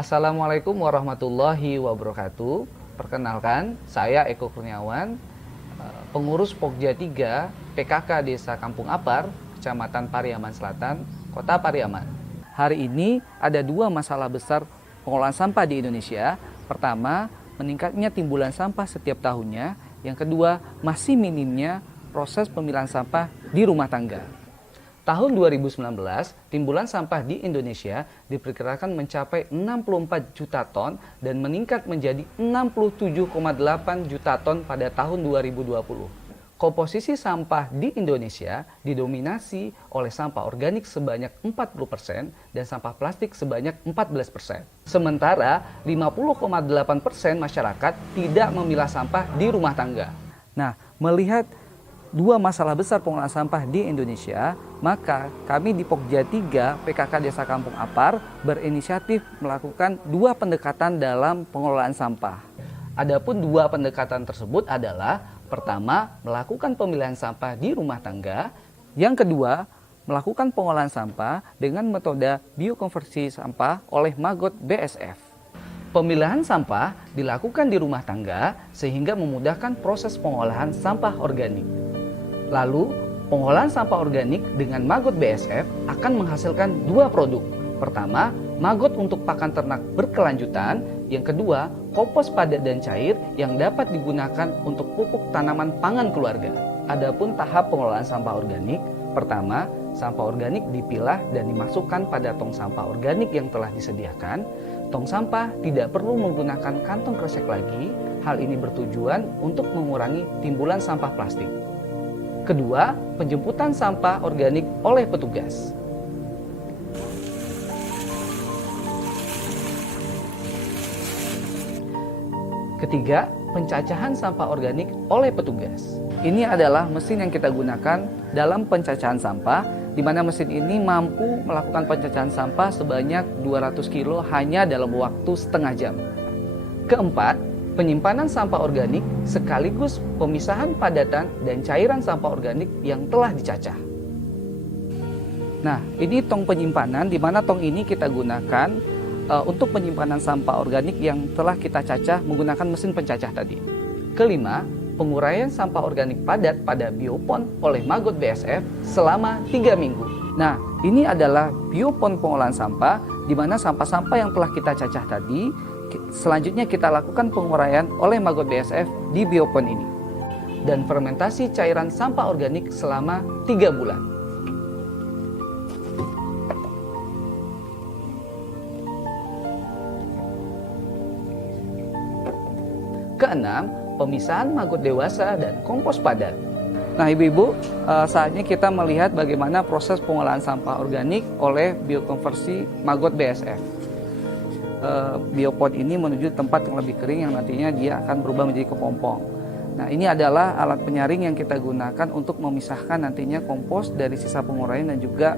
Assalamualaikum warahmatullahi wabarakatuh. Perkenalkan, saya Eko Kurniawan, pengurus Pokja 3 PKK Desa Kampung Apar, Kecamatan Pariaman Selatan, Kota Pariaman. Hari ini ada dua masalah besar pengolahan sampah di Indonesia. Pertama, meningkatnya timbulan sampah setiap tahunnya. Yang kedua, masih minimnya proses pemilahan sampah di rumah tangga. Tahun 2019, timbulan sampah di Indonesia diperkirakan mencapai 64 juta ton dan meningkat menjadi 67,8 juta ton pada tahun 2020. Komposisi sampah di Indonesia didominasi oleh sampah organik sebanyak 40% dan sampah plastik sebanyak 14%. Sementara 50,8% masyarakat tidak memilah sampah di rumah tangga. Nah, melihat dua masalah besar pengolahan sampah di Indonesia, maka kami di Pokja 3 PKK Desa Kampung Apar berinisiatif melakukan dua pendekatan dalam pengelolaan sampah. Adapun dua pendekatan tersebut adalah: pertama, melakukan pemilihan sampah di rumah tangga; yang kedua, melakukan pengolahan sampah dengan metode biokonversi sampah oleh Maggot BSF. Pemilahan sampah dilakukan di rumah tangga sehingga memudahkan proses pengolahan sampah organik. Lalu, pengolahan sampah organik dengan Maggot BSF akan menghasilkan dua produk. Pertama, maggot untuk pakan ternak berkelanjutan. Yang kedua, kompos padat dan cair yang dapat digunakan untuk pupuk tanaman pangan keluarga. Adapun tahap pengelolaan sampah organik, pertama, sampah organik dipilah dan dimasukkan pada tong sampah organik yang telah disediakan. Tong sampah tidak perlu menggunakan kantong kresek lagi. Hal ini bertujuan untuk mengurangi timbulan sampah plastik. Kedua, penjemputan sampah organik oleh petugas. Ketiga, pencacahan sampah organik oleh petugas. Ini adalah mesin yang kita gunakan dalam pencacahan sampah, di mana mesin ini mampu melakukan pencacahan sampah sebanyak 200 kilo hanya dalam waktu setengah jam. Keempat, penyimpanan sampah organik sekaligus pemisahan padatan dan cairan sampah organik yang telah dicacah. Nah, ini tong penyimpanan, di mana tong ini kita gunakan untuk penyimpanan sampah organik yang telah kita cacah menggunakan mesin pencacah tadi. Kelima, penguraian sampah organik padat pada biopon oleh Maggot BSF selama 3 minggu. Nah, ini adalah biopon pengolahan sampah, di mana sampah-sampah yang telah kita cacah tadi selanjutnya kita lakukan penguraian oleh Maggot BSF di biopon ini. Dan fermentasi cairan sampah organik selama 3 bulan. Keenam, pemisahan maggot dewasa dan kompos padat. Nah, ibu-ibu, saatnya kita melihat bagaimana proses pengolahan sampah organik oleh biokonversi Maggot BSF. Biopod ini menuju tempat yang lebih kering yang nantinya dia akan berubah menjadi kepompong. Nah, ini adalah alat penyaring yang kita gunakan untuk memisahkan nantinya kompos dari sisa penguraian dan juga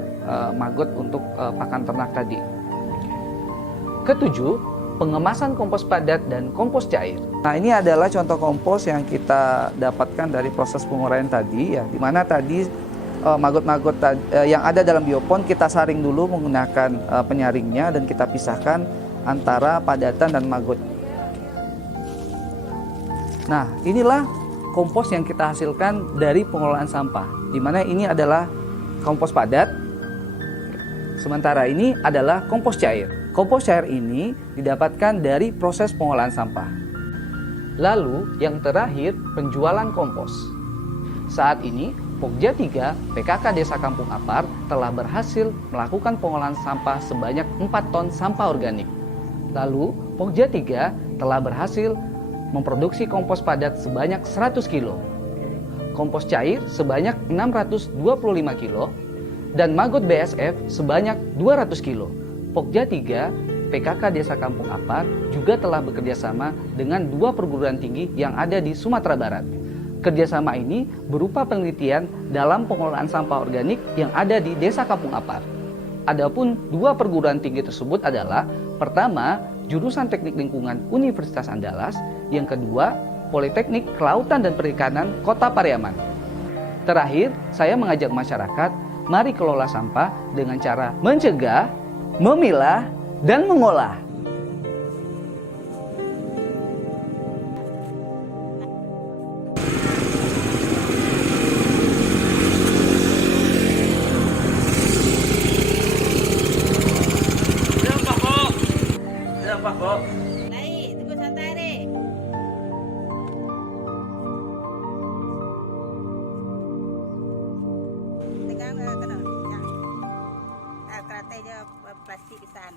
maggot untuk pakan ternak tadi. Ketujuh, pengemasan kompos padat dan kompos cair. Nah, ini adalah contoh kompos yang kita dapatkan dari proses penguraian tadi, ya, di mana tadi maggot-maggot yang ada dalam biopon kita saring dulu menggunakan penyaringnya dan kita pisahkan antara padatan dan maggot. Nah, inilah kompos yang kita hasilkan dari pengolahan sampah, di mana ini adalah kompos padat, sementara ini adalah kompos cair. Kompos cair ini didapatkan dari proses pengolahan sampah. Lalu, yang terakhir, penjualan kompos. Saat ini, Pokja 3 PKK Desa Kampung Apar telah berhasil melakukan pengolahan sampah sebanyak 4 ton sampah organik. Lalu, Pokja 3 telah berhasil memproduksi kompos padat sebanyak 100 kilo, kompos cair sebanyak 625 kilo, dan Maggot BSF sebanyak 200 kilo. Pokja 3 PKK Desa Kampung Apar juga telah bekerjasama dengan 2 perguruan tinggi yang ada di Sumatera Barat. Kerjasama ini berupa penelitian dalam pengolahan sampah organik yang ada di Desa Kampung Apar. Adapun 2 perguruan tinggi tersebut adalah: pertama, Jurusan Teknik Lingkungan Universitas Andalas; yang kedua, Politeknik Kelautan dan Perikanan Kota Pariaman. Terakhir, saya mengajak masyarakat, mari kelola sampah dengan cara mencegah, memilah, dan mengolah. pasti pisan.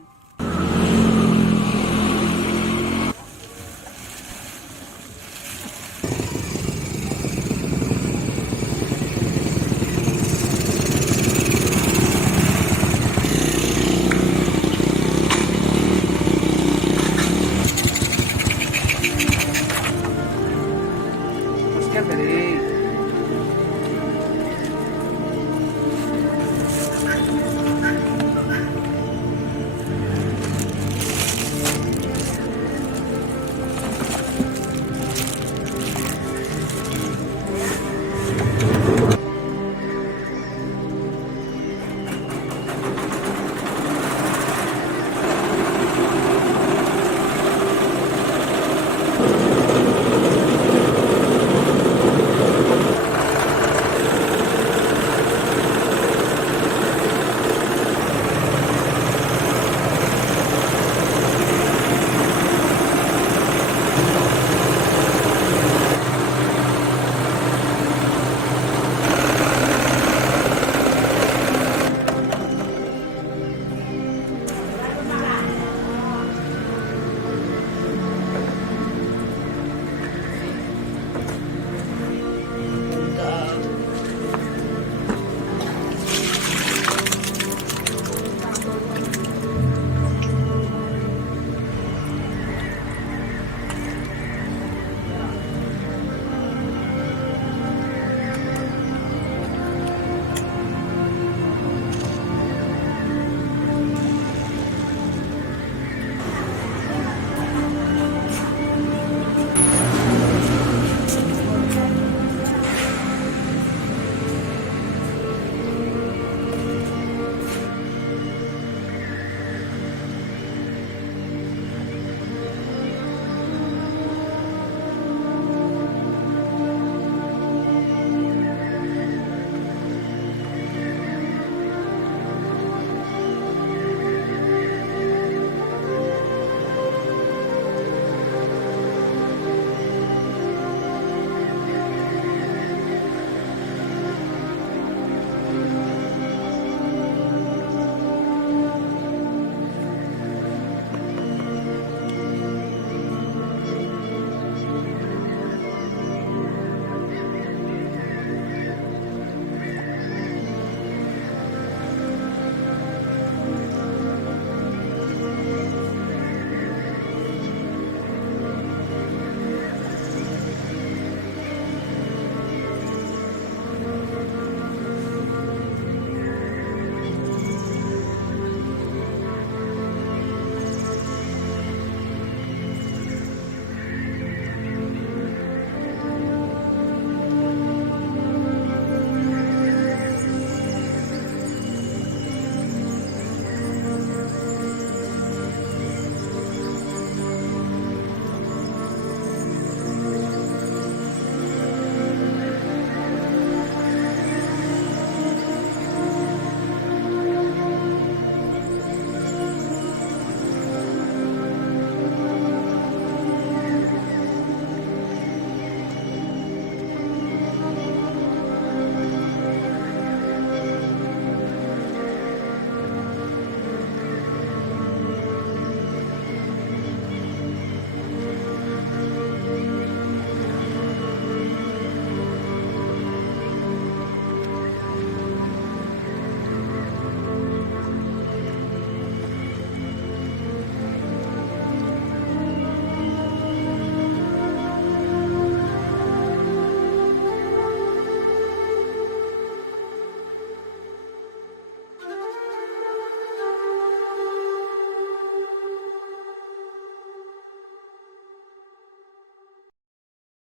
Sekian dari